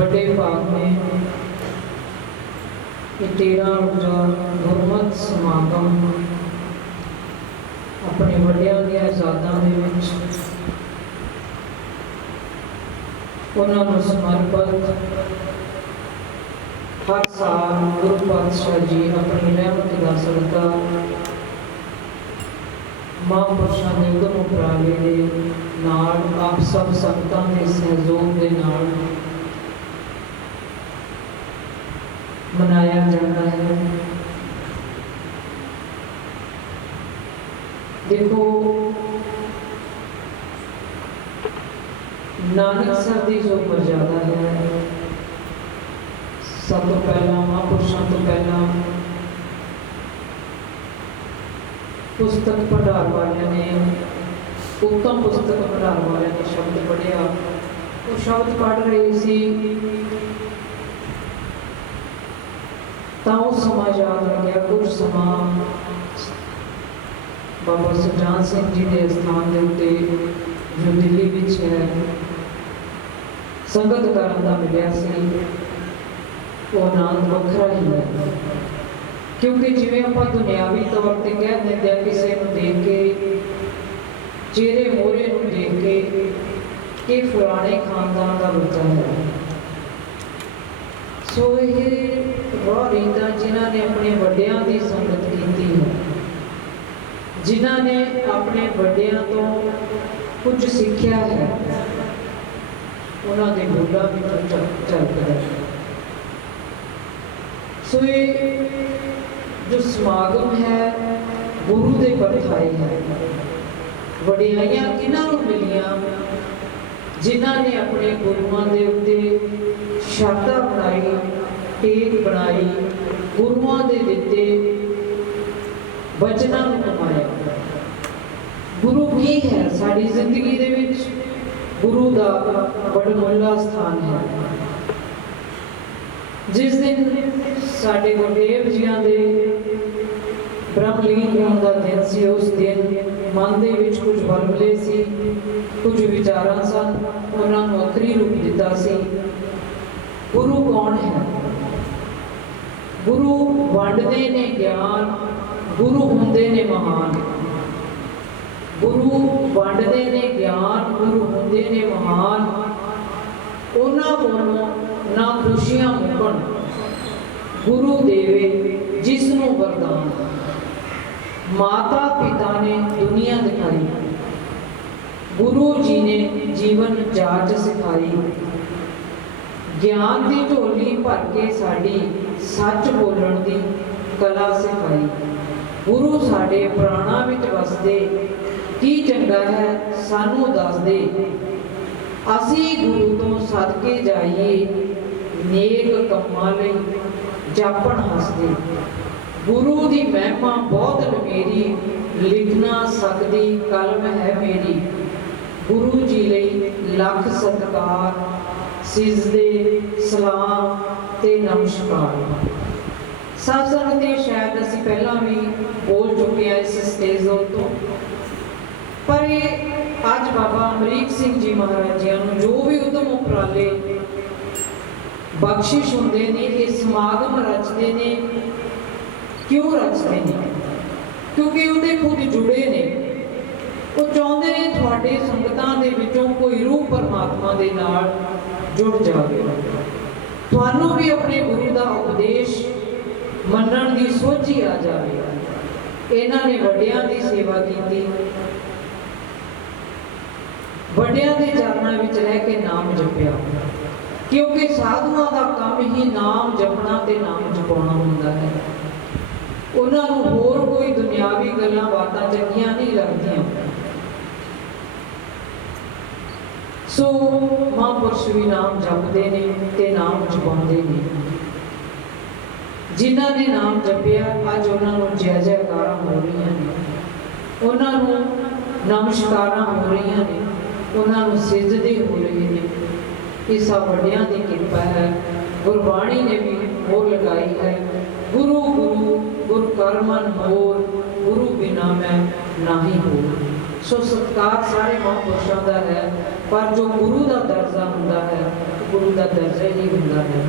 ਵੱਡੇ ਭਾਗ ਨੇ ਇਹ ਤੇਰਾਂ ਰੋਜ਼ਾ ਗੁਰਮਤ ਸਮਾਗਮ ਆਪਣੇ ਵੱਡਿਆਂ ਦੀਆਂ ਯਾਦਾਂ ਦੇ ਵਿੱਚ, ਉਹਨਾਂ ਨੂੰ ਸਮਰਪਿਤ, ਹਰ ਸਾਲ ਗੁਰੂ ਪਾਤਸ਼ਾਹ ਜੀ ਆਪਣੀ ਰਹਿਮਤ ਦਾ ਸਦਕਾ ਮਹਾਂਪੁਰਸ਼ਾਂ ਦੇ ਉਦਮ ਉਪਰਾਲੇ ਦੇ ਨਾਲ ਆਪ ਸਭ ਸੰਗਤਾਂ ਦੇ ਸਹਿਯੋਗ ਦੇ ਨਾਲ ਮਨਾਇਆ ਜਾਂਦਾ ਹੈ। ਦੇਖੋ, ਨਾਨਕ ਸਰ ਦੀ ਜੋ ਮਰਜ਼ਾਦਾ ਹੈ, ਸਭ ਤੋਂ ਪਹਿਲਾਂ, ਮਹਾਂਪੁਰਸ਼ਾਂ ਤੋਂ ਪਹਿਲਾਂ, ਪੁਸਤਕ ਭੰਡਾਰ ਵਾਲਿਆਂ ਨੇ, ਉੱਤਮ ਪੁਸਤਕ ਭੰਡਾਰ ਵਾਲਿਆਂ ਨੇ ਸ਼ਬਦ ਪੜ੍ਹਿਆ। ਉਹ ਸ਼ਬਦ ਪੜ੍ਹ ਰਹੇ ਸੀ। ਤਾਂ ਉਹ ਸਮਾਂ ਯਾਦ ਆ ਗਿਆ, ਕੁਝ ਸਮਾਂ ਬਾਬਾ ਸੁਜਾਨ ਸਿੰਘ ਜੀ ਦੇ ਸਥਾਨ ਦੇ ਉੱਤੇ ਜੋ ਦਿੱਲੀ ਵਿੱਚ ਹੈ, ਸੰਗਤ ਕਰਨ ਦਾ ਮਿਲਿਆ ਸੀ। ਉਹ ਆਨੰਦ ਵੱਖਰਾ ਹੀ ਹੈ। ਕਿਉਂਕਿ ਜਿਵੇਂ ਆਪਾਂ ਦੁਨਿਆਵੀ ਤੌਰ ਤੇ ਕਹਿ ਦਿੰਦੇ ਆ ਕਿਸੇ ਨੂੰ ਦੇਖ ਕੇ, ਚਿਹਰੇ ਮੋਹਰੇ ਨੂੰ ਦੇਖ ਕੇ, ਇਹ ਫਲਾਣੇ ਖਾਨਦਾਨ ਦਾ ਬੱਚਾ ਹੈ। ਸੋ ਇਹ ਉਹ ਰੀਤਾਂ ਜਿਨ੍ਹਾਂ ਨੇ ਆਪਣੇ ਵੱਡਿਆਂ ਦੀ ਸੰਗਤ ਕੀਤੀ ਹੈ। ਜਿਨ੍ਹਾਂ ਨੇ ਆਪਣੇ ਵੱਡਿਆਂ ਤੋਂ ਕੁਝ ਸਿੱਖਿਆ ਹੈ। ਉਹਨਾਂ ਦੇ ਬੋਲਾਂ ਵਿੱਚੋਂ ਚੱਲਦਾ ਹੈ। ਸੋ ਇਹ ਜੋ ਸਮਾਗਮ ਹੈ, ਗੁਰੂ ਦੇ ਪਰਥਾਈ ਹੈ। ਵਡਿਆਈਆਂ ਕਿਹਨਾਂ ਨੂੰ ਮਿਲੀਆਂ? ਜਿਨ੍ਹਾਂ ਨੇ ਆਪਣੇ ਗੁਰੂਆਂ ਦੇ ਉੱਤੇ ਸ਼ਰਧਾ ਬਣਾਈ ਟੇਕ ਬਣਾਈ, ਗੁਰੂਆਂ ਦੇ ਦਿੱਤੇ ਬਚਨਾਂ ਨੂੰ ਕਮਾਇਆ। ਗੁਰੂ ਕੀ ਹੈ ਸਾਡੀ ਜ਼ਿੰਦਗੀ ਦੇ ਵਿੱਚ? ਗੁਰੂ ਦਾ ਬੜਮੁੱਲਾ ਸਥਾਨ ਹੈ। ਜਿਸ ਦਿਨ ਸਾਡੇ ਗੁਰਦੇਵ ਜੀਆਂ ਦੇ ਬ੍ਰਹਮਲੀਨ ਹੋਣ ਦਾ ਦਿਨ ਸੀ, ਉਸ ਦਿਨ ਮਨ ਦੇ ਵਿੱਚ ਕੁਝ ਵਲਵਲੇ ਸੀ, ਕੁਝ ਵਿਚਾਰਾਂ ਸਨ, ਉਹਨਾਂ ਨੂੰ ਅਖਰੀ ਰੂਪ ਦਿੱਤਾ ਸੀ। ਗੁਰੂ ਕੌਣ ਹੈ? ਗੁਰੂ ਵੰਡਦੇ ਨੇ ਗਿਆਨ, ਗੁਰੂ ਹੁੰਦੇ ਨੇ ਮਹਾਨ। ਗੁਰੂ ਵੰਡਦੇ ਨੇ ਗਿਆਨ, ਗੁਰੂ ਹੁੰਦੇ ਨੇ ਮਹਾਨ। ਉਹਨਾਂ ਕੋਲੋਂ ਨਾ ਖੁਸ਼ੀਆਂ ਮੁਕਣ, ਗੁਰੂ ਦੇਵੇ ਜਿਸ ਨੂੰ ਵਰਦਾਨ। ਮਾਤਾ ਪਿਤਾ ਨੇ ਦੁਨੀਆ ਦਿਖਾਈ। ਗੁਰੂ ਜੀ ਨੇ ਜੀਵਨ ਜਾਚ ਸਿਖਾਈ। ਗਿਆਨ ਦੀ ਝੋਲੀ ਭਰ ਕੇ ਸਾਡੀ ਸੱਚ ਬੋਲਣ ਦੀ ਕਲਾ ਸਿਖਾਈ। ਗੁਰੂ ਸਾਡੇ ਪ੍ਰਾਣਾਂ ਵਿੱਚ ਵਸਦੇ, ਕੀ ਚੰਗਾ ਹੈ ਸਾਨੂੰ ਦੱਸਦੇ। ਅਸੀਂ ਗੁਰੂ ਤੋਂ ਸਦਕੇ ਜਾਈਏ, ਨੇਕ ਕੰਮਾਂ ਲਈ ਜਾਪਣ ਹੱਸਦੇ। ਗੁਰੂ ਦੀ ਮਹਿਮਾ ਬਹੁਤ ਲਮੇਰੀ ਲਿਖ ਨਾ ਸਕਦੀ ਕਲਮ ਹੈ ਮੇਰੀ। ਗੁਰੂ ਜੀ ਲਈ ਲੱਖ ਸਤਿਕਾਰ, ਸਿਜਦੇ ਸਲਾਮ ਤੇ ਨਮਸਕਾਰ। ਸਭ ਸੰਗਤੇ ਸ਼ਾਇਦ ਅਸੀਂ ਪਹਿਲਾਂ ਵੀ ਬੋਲ ਚੁੱਕੇ ਆ ਇਸ ਸਟੇਜ ਤੋਂ ਪਰ ਇਹ ਅੱਜ ਬਾਬਾ ਅਮਰੀਕ ਸਿੰਘ ਜੀ ਮਹਾਰਾਜ ਜੀ ਨੂੰ ਜੋ ਵੀ ਉਦਮ ਉਪਰਾਲੇ ਬਖਸ਼ਿਸ਼ ਹੁੰਦੇ ਨੇ, ਇਹ ਸਮਾਗਮ ਰਚਦੇ ਨੇ ਕਿਉਂ ਰਚਦੇ ਨੇ? ਕਿਉਂਕਿ ਉਹਦੇ ਖੁਦ ਜੁੜੇ ਨੇ। ਉਹ ਚਾਹੁੰਦੇ ਨੇ ਤੁਹਾਡੇ ਸੰਗਤਾਂ ਦੇ ਵਿੱਚੋਂ ਕੋਈ ਰੂਹ ਪਰਮਾਤਮਾ ਦੇ ਨਾਲ ਜੁੜ ਜਾਵੇ। ਤੁਹਾਨੂੰ ਵੀ ਆਪਣੇ ਗੁਰੂ ਦਾ ਉਪਦੇਸ਼ ਮੰਨਣ ਦੀ ਸੋਝੀ ਆ ਜਾਵੇ। ਇਹਨਾਂ ਨੇ ਵੱਡਿਆਂ ਦੀ ਸੇਵਾ ਕੀਤੀ। ਵੱਡਿਆਂ ਦੇ ਚਰਨਾਂ ਵਿੱਚ ਰਹਿ ਕੇ ਨਾਮ ਜਪਿਆ। ਕਿਉਂਕਿ ਸਾਧੂਆਂ ਦਾ ਕੰਮ ਹੀ ਨਾਮ ਜਪਣਾ ਤੇ ਨਾਮ ਜਪਾਉਣਾ ਹੁੰਦਾ ਹੈ। ਉਹਨਾਂ ਨੂੰ ਹੋਰ ਕੋਈ ਦੁਨਿਆਵੀ ਗੱਲਾਂ ਬਾਤਾਂ ਚੰਗੀਆਂ ਨਹੀਂ ਲੱਗਦੀਆਂ। ਸੋ ਮਹਾਂਪੁਰਸ਼ ਵੀ ਨਾਮ ਜਪਦੇ ਨੇ ਤੇ ਨਾਮ ਜਪਾਉਂਦੇ ਨੇ। ਜਿਨ੍ਹਾਂ ਨੇ ਨਾਮ ਜਪਿਆ, ਅੱਜ ਉਹਨਾਂ ਨੂੰ ਜੈ ਜੈਕਾਰਾਂ ਹੋ ਰਹੀਆਂ ਨੇ। ਉਹਨਾਂ ਨੂੰ ਨਮਸਕਾਰਾਂ ਹੋ ਰਹੀਆਂ ਨੇ। ਉਹਨਾਂ ਨੂੰ ਸਿਜਦੇ ਹੋ ਰਹੇ ਨੇ। ਇਹ ਸਭ ਵੱਡਿਆਂ ਦੀ ਕਿਰਪਾ ਹੈ। ਗੁਰਬਾਣੀ ਨੇ ਵੀ ਮੋਹ ਲਗਾਈ ਹੈ। ਗੁਰ ਕਰਮਨ ਹੋਰ, ਗੁਰੂ ਬਿਨਾ ਮੈਂ ਨਾਹੀ ਹੋ ਸੋ ਸਤਕਾਰ ਸਾਰੇ ਮਹਾਂਪੁਰਸ਼ਾਂ ਦਾ ਹੈ, ਪਰ ਜੋ ਗੁਰੂ ਦਾ ਦਰਜਾ ਹੁੰਦਾ ਹੈ ਗੁਰੂ ਦਾ ਦਰਜਾ ਹੀ ਹੁੰਦਾ ਹੈ।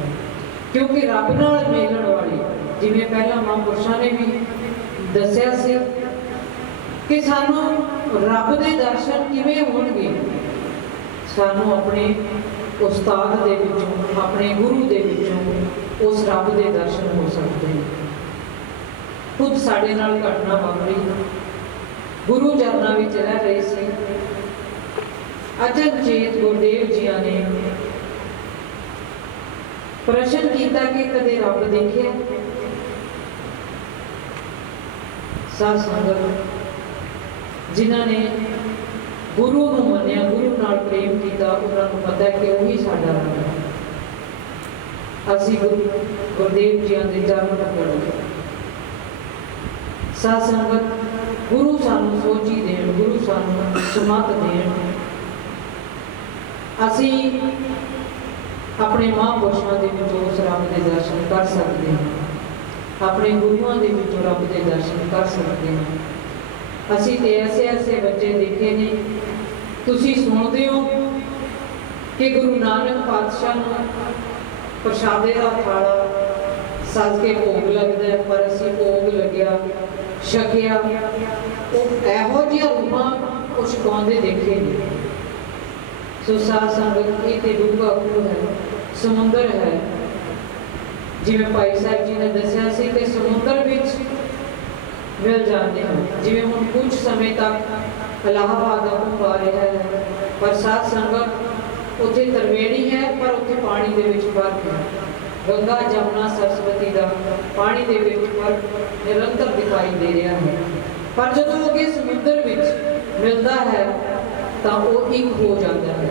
ਕਿਉਂਕਿ ਰੱਬ ਨਾਲ ਮਿਲਣ ਵਾਲੇ, ਜਿਵੇਂ ਪਹਿਲਾਂ ਮਹਾਂਪੁਰਸ਼ਾਂ ਨੇ ਵੀ ਦੱਸਿਆ ਸੀ, ਕਿ ਸਾਨੂੰ ਰੱਬ ਦੇ ਦਰਸ਼ਨ ਕਿਵੇਂ ਹੋਣਗੇ? ਸਾਨੂੰ ਆਪਣੇ ਉਸਤਾਦ ਦੇ ਵਿੱਚੋਂ, ਆਪਣੇ ਗੁਰੂ ਦੇ ਵਿੱਚੋਂ ਉਸ ਰੱਬ ਦੇ ਦਰਸ਼ਨ ਖੁਦ ਸਾਡੇ ਨਾਲ ਘਟਨਾ ਵਾਪਰੀ। ਗੁਰੂ ਚਰਨਾਂ ਵਿੱਚ ਰਹਿ ਰਹੇ ਸੀ। ਅਚਨਚੇਤ ਗੁਰਦੇਵ ਜੀਆਂ ਨੇ ਪ੍ਰਸ਼ਨ ਕੀਤਾ ਕਿ ਕਦੇ ਰੱਬ ਦੇਖਿਆ? ਸਾਧ ਸੰਗਤ, ਜਿਨ੍ਹਾਂ ਨੇ ਗੁਰੂ ਨੂੰ ਮੰਨਿਆ, ਗੁਰੂ ਨਾਲ ਪ੍ਰੇਮ ਕੀਤਾ, ਉਹਨਾਂ ਨੂੰ ਪਤਾ ਹੈ ਕਿ ਉਹੀ ਸਾਡਾ ਰੱਬ ਹੈ। ਅਸੀਂ ਗੁਰੂ ਗੁਰਦੇਵ ਜੀਆਂ ਦੇ ਚਰਨ ਪਕੜੋ ਸਾਧ ਸੰਗਤ ਗੁਰੂ ਸਾਨੂੰ ਸੋਚੀ ਦੇਣ, ਗੁਰੂ ਸਾਨੂੰ ਸਮਤ ਦੇਣ। ਅਸੀਂ ਆਪਣੇ ਮਹਾਂਪੁਰਸ਼ਾਂ ਦੇ ਵਿੱਚੋਂ ਉਸ ਰੱਬ ਦੇ ਦਰਸ਼ਨ ਕਰ ਸਕਦੇ ਹਾਂ। ਆਪਣੇ ਗੁਰੂਆਂ ਦੇ ਵਿੱਚੋਂ ਰੱਬ ਦੇ ਦਰਸ਼ਨ ਕਰ ਸਕਦੇ ਹਾਂ। ਅਸੀਂ ਤੇ ਐਸੇ ਐਸੇ ਬੱਚੇ ਦੇਖੇ ਨੇ, ਤੁਸੀਂ ਸੁਣਦੇ ਹੋ ਕਿ ਗੁਰੂ ਨਾਨਕ ਪਾਤਸ਼ਾਹ ਨੂੰ ਪ੍ਰਸ਼ਾਦੇ ਦਾ ਥਾਲਾ ਸੱਜ ਕੇ ਭੋਗ ਲੱਗਦਾ ਪਰ ਅਸੀਂ ਭੋਗ ਲੱਗਿਆ ਛਕਿਆ। ਉਹ ਇਹੋ ਜਿਹਾ ਰੂਪਾਂ ਕੁਛ ਗਾਉਂਦੇ ਦੇਖੇ ਨੇ ਸੋ ਸਾਧ ਸੰਗਤ, ਇਹ ਤੇ ਡੂੰਘਾ ਖੂਹ ਹੈ ਸਮੁੰਦਰ ਹੈ। ਜਿਵੇਂ ਭਾਈ ਸਾਹਿਬ ਜੀ ਨੇ ਦੱਸਿਆ ਸੀ ਕਿ ਸਮੁੰਦਰ ਵਿੱਚ ਮਿਲ ਜਾਂਦੇ ਹਨ। ਜਿਵੇਂ ਹੁਣ ਕੁਝ ਸਮੇਂ ਤੱਕ ਇਲਾਹਾਬਾਦ ਦਾ ਕੁੰਭ ਆ ਰਿਹਾ ਹੈ। ਪਰ ਸਾਧ ਸੰਗਤ, ਉੱਥੇ ਤਰਵੇੜੀ ਹੈ, ਪਰ ਉੱਥੇ ਪਾਣੀ ਦੇ ਵਿੱਚ ਫ਼ਰਕ ਹੈ ਗੰਗਾ ਜਮਨਾ ਸਰਸਵਤੀ ਦਾ ਪਾਣੀ ਦੇ ਵਿੱਚ ਪਰ ਨਿਰੰਤਰ ਦਿਖਾਈ ਦੇ ਰਿਹਾ ਹੈ। ਪਰ ਜਦੋਂ ਅੱਗੇ ਸਮੁੰਦਰ ਵਿੱਚ ਮਿਲਦਾ ਹੈ, ਤਾਂ ਉਹ ਇੱਕ ਹੋ ਜਾਂਦਾ ਹੈ।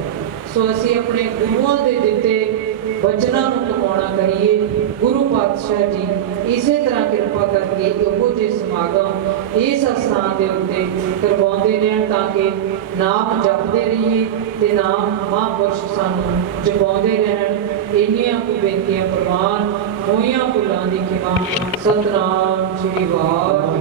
ਸੋ ਅਸੀਂ ਆਪਣੇ ਗੁਰੂਆਂ ਦੇ ਦਿੱਤੇ ਬਚਨਾਂ ਨੂੰ ਟਿਕਾਉਣਾ ਕਰੀਏ ਗੁਰੂ ਪਾਤਸ਼ਾਹ ਜੀ, ਇਸੇ ਤਰ੍ਹਾਂ ਕਿਰਪਾ ਕਰਕੇ ਇਹੋ ਜਿਹੇ ਸਮਾਗਮ ਇਸ ਅਸਥਾਨ ਦੇ ਉੱਤੇ ਕਰਵਾਉਂਦੇ ਰਹਿਣ ਤਾਂ ਕਿ ਨਾਮ ਜਪਦੇ ਰਹੀਏ ਤੇ ਨਾਮ ਮਹਾਂਪੁਰਸ਼ ਸਾਨੂੰ ਜਪਾਉਂਦੇ ਰਹਿਣ। ਇੰਨੀਆਂ ਕੁ ਬੇਨਤੀਆਂ ਪ੍ਰਵਾਨ ਹੋਈਆਂ ਭੁੱਲਾਂ ਦੀ ਖਿਮਾ ਸਤਨਾਮ ਸ੍ਰੀ ਵਾਹਿਗੁਰੂ